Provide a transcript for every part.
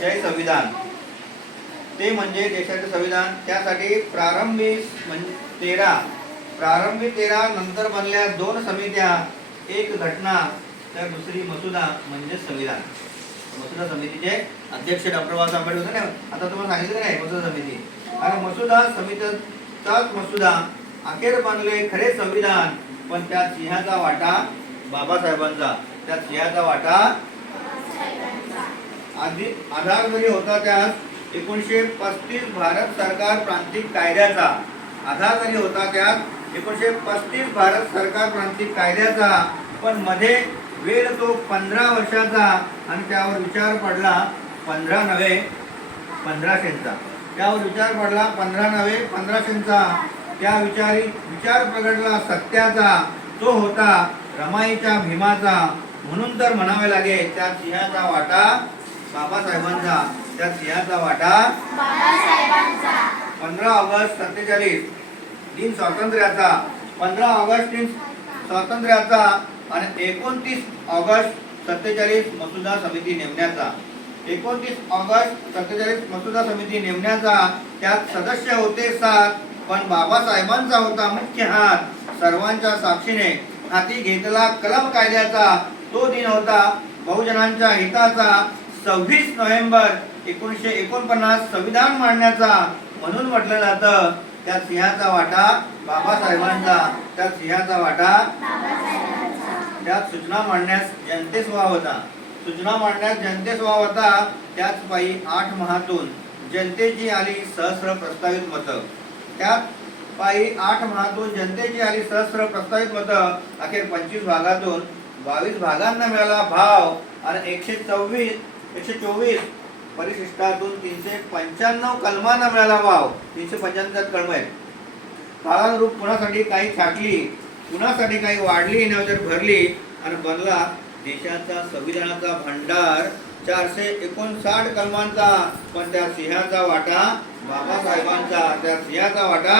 जय संविधान. ते म्हणजे देशाचं संविधान. त्यासाठी प्रारंभी म्हणजे तेरा. प्रारंभी तेरा नंतर बनल्या दोन समित्या. एक घटना तर दुसरी मसुदा म्हणजे संविधान. मसुदा समितीचे अध्यक्ष डॉक्टर बाबासाहेब आंबेडकर होते ना. आता तुम्हाला सांगितलं नाही मसुदा समिती? आणि मसुदा समितीचाच मसुदा अखेर बनले खरे संविधान. पण त्यात सिंहाचा वाटा बाबासाहेबांचा. त्यात सिंहाचा वाटा आधी आधार जरी होता त्यात एकोणीसशे पस्तीस भारत सरकार प्रांतिक कायद्याचा. आधार जरी होता त्यात एकोणीसशे पस्तीस भारत सरकार प्रांतिक कायद्याचा. पण मध्ये वेळ तो पंधरा वर्षाचा आणि त्यावर विचार पडला पंधरा नव्हे पंधराशेंचा त्यावर विचार पडला पंधरा नव्हे पंधराशेंचा त्या विचारी विचार प्रगटला सत्याचा. तो होता रमाईच्या भीमाचा. म्हणून तर म्हणावे लागेल त्या सिंहाचा वाटा बाबासाहेबांचा त्या सिंहाचा वाटा पंधरा ऑगस्ट सत्तेचाळीस दिन स्वातंत्र्याचा. पंधरा ऑगस्ट दिन स्वातंत्र्याचा आणि एकोणतीस ऑगस्ट सत्तेचाळीस मसुदा समिती नेमण्याचा. एकोणतीस ऑगस्ट सत्तेचाळीस मसुदा समिती नेमण्याचा त्यात सदस्य होते सात पण बाबासाहेबांचा होता मुख्य हात. सर्वांच्या साक्षीने हाती घेतला कलम कायद्याचा. तो दिन होता बहुजनांच्या हिताचा. सव्वीस नोव्हेंबर एकोणीसशे एकोणपन्नास संविधान मांडण्याचा म्हणून म्हटलं जातं त्या सिंहाचा वाटा बाबासाहेबांचा त्या सिंहाचा वाटा त्यात सूचना मांडण्यास जनतेस वाव होता. सूचना मांडण्यास जनतेस वाव होता त्याच पायी आठ महातून जनतेची आली सहस्र प्रस्तावित मतं. त्यात पायी आठ महातून जनतेची आली सहस्र प्रस्तावित मतं अखेर पंचवीस भागातून बावीस भागांना मिळाला भाव. आणि एकशे चोवीस एकशे चोवीस परिशिष्टातून तीनशे पंच्याण्णव कलमांना मिळाला भाव तीनशे पंच्याण्णव कलम आहेत. काळानुरूप कुणासाठी काही छाटली कुणासाठी काही वाढली येण्यावर भरली आणि बनला देशाचा संविधानाचा भंडार. चारशे एकोणसाठ कलमांचा पण त्या सिंहाचा वाटा बाबासाहेबांचा त्या सिंहाचा वाटा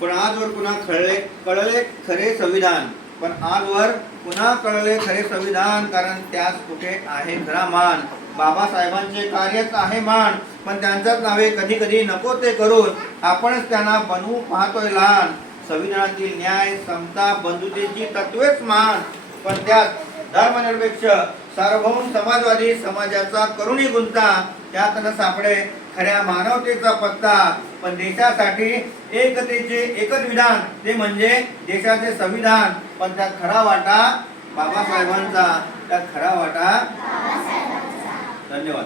पण आजवर पुन्हा कळले कळले खरे संविधान. पण आजवर पुन्हा कळले खरे संविधान कारण त्यास कुठे आहे खरा मान. बाबासाहेबांचे कार्यच आहे मान पण त्यांच्याच नावे कधी कधी नको ते करून आपणच त्यांना बनवू पाहतोय लहान. संविधानातील न्याय समता बंधुतेची तत्वेच मान. पण त्यात धर्मनिरपेक्ष सार्वभौम समाजवादी समाजाचा करुणी गुंता त्यात न सापडे खऱ्या मानवतेचा पत्ता. पण देशासाठी एकतेचे एकच विधान ते म्हणजे देशाचे संविधान. पण त्यात खरा वाटा बाबासाहेबांचा. त्यात खरा वाटा धन्यवाद.